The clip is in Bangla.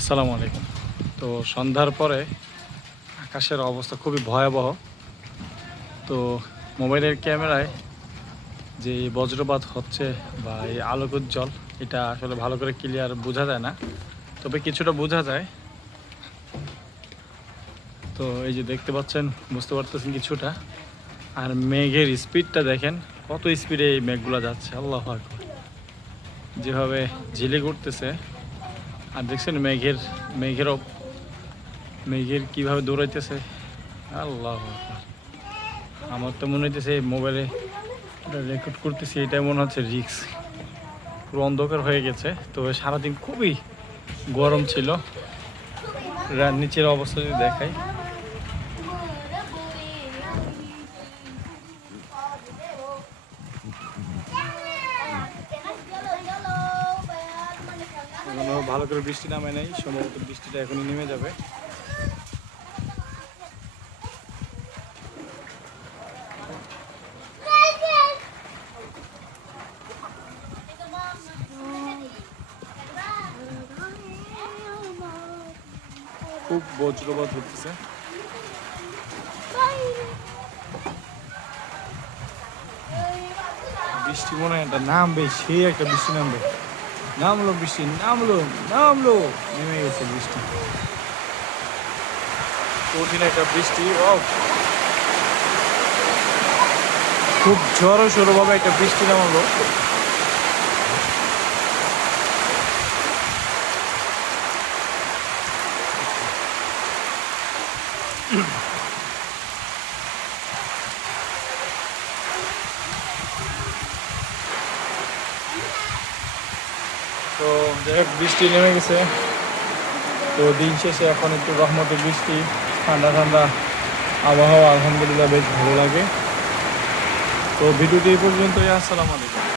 আসসালামু আলাইকুম। তো সন্ধ্যার পরে আকাশের অবস্থা খুবই ভয়াবহ। তো মোবাইলের ক্যামেরায় যে বজ্রপাত হচ্ছে বা এই আলোকোজ্জ্বল, এটা আসলে ভালো করে ক্লিয়ার বোঝা যায় না, তবে কিছুটা বোঝা যায়। তো এই যে দেখতে পাচ্ছেন, বুঝতে পারতেছেন কিছুটা। আর মেঘের স্পিডটা দেখেন, কত স্পিডে এই মেঘগুলো যাচ্ছে, আল্লাহু আকবার। যেভাবে ঝিলিক উঠতেছে, আর দেখছেন মেঘেরও মেঘের কিভাবে দৌড়াইতেছে, আল্লাহ আকবার। আমার তো মনে হইতেছে মোবাইলে রেকর্ড করতেছি, এটাই মনে হচ্ছে রিক্স। পুরো অন্ধকার হয়ে গেছে। তো সারাদিন খুবই গরম ছিল। নিচের অবস্থা যদি দেখাই, এখনো ভালো করে বৃষ্টি নামে নাই, সম্ভবত বৃষ্টিটা এখনই নেমে যাবে। খুব বজ্রপাত হচ্ছে। বৃষ্টি মনে হয় এটা নামবে, সেই একটা বৃষ্টি নামবে। নামলো বৃষ্টি, নামলো, নেমে গেছে বৃষ্টি। কঠিন একটা বৃষ্টি। ও, খুব ঝড়ো সড়ো ভাবে একটা বৃষ্টি নামলো। তো যাই বৃষ্টি নেমে গেছে। তো দিন শেষে এখন একটু রহমতের বৃষ্টি, ঠান্ডা ঠান্ডা আবহাওয়া, আলহামদুলিল্লাহ বেশ ভালো লাগে। তো ভিডিওটি এই পর্যন্তই। আসসালামু আলাইকুম।